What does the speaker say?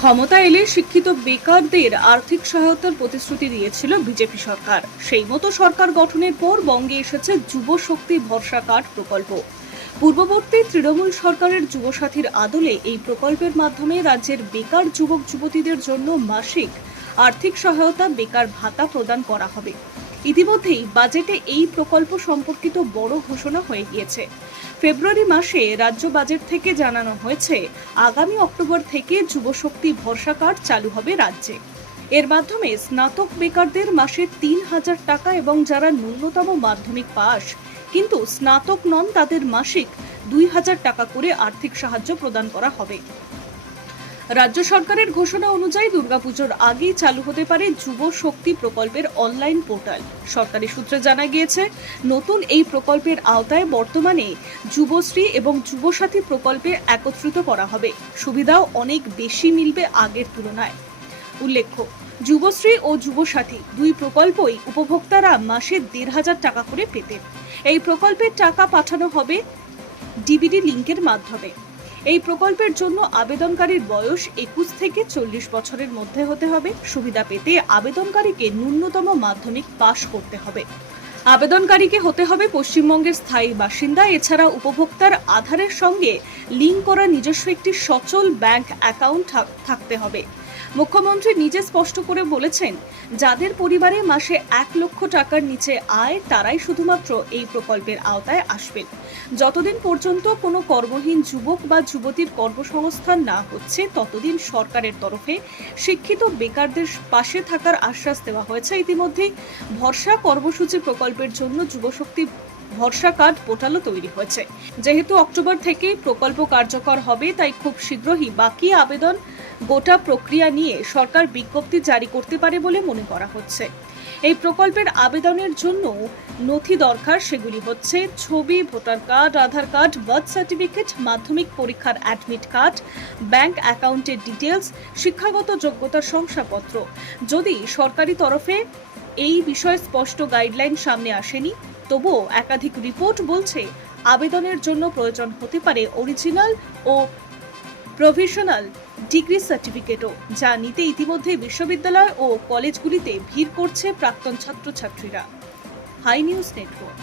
ক্ষমতা এলে শিক্ষিত বেকারদের আর্থিক সহায়তার প্রতিশ্রুতি দিয়েছিল বিজেপি সরকার। সেই মতো সরকার গঠনের পর বঙ্গে এসেছে যুব শক্তি ভরসা কার্ড প্রকল্প। পূর্ববর্তী তৃণমূল সরকারের যুবসাথীর আদলে এই প্রকল্পের মাধ্যমে রাজ্যের বেকার যুবক যুবতীদের জন্য মাসিক আর্থিক সহায়তা, বেকার ভাতা প্রদান করা হবে। ইতিমধ্যেই বাজেটে এই প্রকল্প সম্পর্কিত বড় ঘোষণা হয়ে গিয়েছে। ফেব্রুয়ারি মাসে রাজ্য বাজেট থেকে জানানো হয়েছে আগামী অক্টোবর থেকে যুবশক্তি ভরসা কার্ড চালু হবে রাজ্যে। এর মাধ্যমে স্নাতক বেকারদের মাসে ৩,০০০ টাকা এবং যারা ন্যূনতম মাধ্যমিক পাস কিন্তু স্নাতক নন তাদের মাসিক ২,০০০ টাকা করে আর্থিক সাহায্য প্রদান করা হবে। রাজ্য সরকারের ঘোষণা অনুযায়ী দুর্গাপুজোর আগেই চালু হতে পারে যুব শক্তি প্রকল্পের অনলাইন পোর্টাল। সরকারি সূত্রে জানা গিয়েছে, নতুন এই প্রকল্পের আওতায় বর্তমানে যুবশ্রী এবং যুবসাথী প্রকল্পে একত্রিত করা হবে। সুবিধাও অনেক বেশি মিলবে আগের তুলনায়। উল্লেখ্য, যুবশ্রী ও যুবসাথী দুই প্রকল্পই উপভোক্তারা মাসে ১,৫০০ টাকা করে পেতেন। এই প্রকল্পের টাকা পাঠানো হবে ডিবিটি লিংকের মাধ্যমে। এই প্রকল্পের জন্য আবেদনকারীর বয়স ২১ থেকে ৪০ বছরের মধ্যে হতে হবে। সুবিধা পেতে আবেদনকারীকে ন্যূনতম মাধ্যমিক পাশ করতে হবে। আবেদনকারীকে হতে হবে পশ্চিমবঙ্গের স্থায়ী বাসিন্দা। এছাড়া উপভোক্তার আধারের সঙ্গে লিঙ্ক করা নিজস্ব একটি সচল ব্যাংক অ্যাকাউন্ট থাকতে হবে। মুখ্যমন্ত্রী নিজে স্পষ্ট করে বলেছেন, যাদের পরিবারে মাসে ১ লক্ষ টাকার নিচে আয় তারাই শুধুমাত্র এই প্রকল্পের আওতায় আসবেন। যতদিন পর্যন্ত কোনো কর্মহীন যুবক বা যুবতীর কর্মসংস্থান না হচ্ছে ততদিন সরকারের তরফে শিক্ষিত বেকারদের পাশে থাকার আশ্বাস দেওয়া হয়েছে। ইতিমধ্যেই ভরসা কর্মসূচি প্রকল্পের জন্য যুবশক্তি ভরসা কার্ড পোর্টালও তৈরি হয়েছে। যেহেতু অক্টোবর থেকেই প্রকল্প কার্যকর হবে, তাই খুব শীঘ্রই বাকি আবেদন গোটা প্রক্রিয়া নিয়ে সরকার বিজ্ঞপ্তি জারি করতে পারে বলে মনে করা হচ্ছে। এই প্রকল্পের আবেদনের জন্য নথি দরকার, সেগুলি হচ্ছে ছবি, ভোটার কার্ড, আধার কার্ড, বার্থ সার্টিফিকেট, মাধ্যমিক পরীক্ষার অ্যাডমিট কার্ড, ব্যাংক অ্যাকাউন্টের ডিটেলস, শিক্ষাগত যোগ্যতার শংসাপত্র। যদি সরকারি তরফে এই বিষয়ে স্পষ্ট গাইডলাইন সামনে আসেনি, তবুও একাধিক রিপোর্ট বলছে আবেদনের জন্য প্রয়োজন হতে পারে অরিজিনাল ও প্রভিশনাল ডিগ্রি সার্টিফিকেটও, যা নিতে ইতিমধ্যে বিশ্ববিদ্যালয় ও কলেজগুলিতে ভিড় করছে প্রাক্তন ছাত্রছাত্রীরা। Hi News network.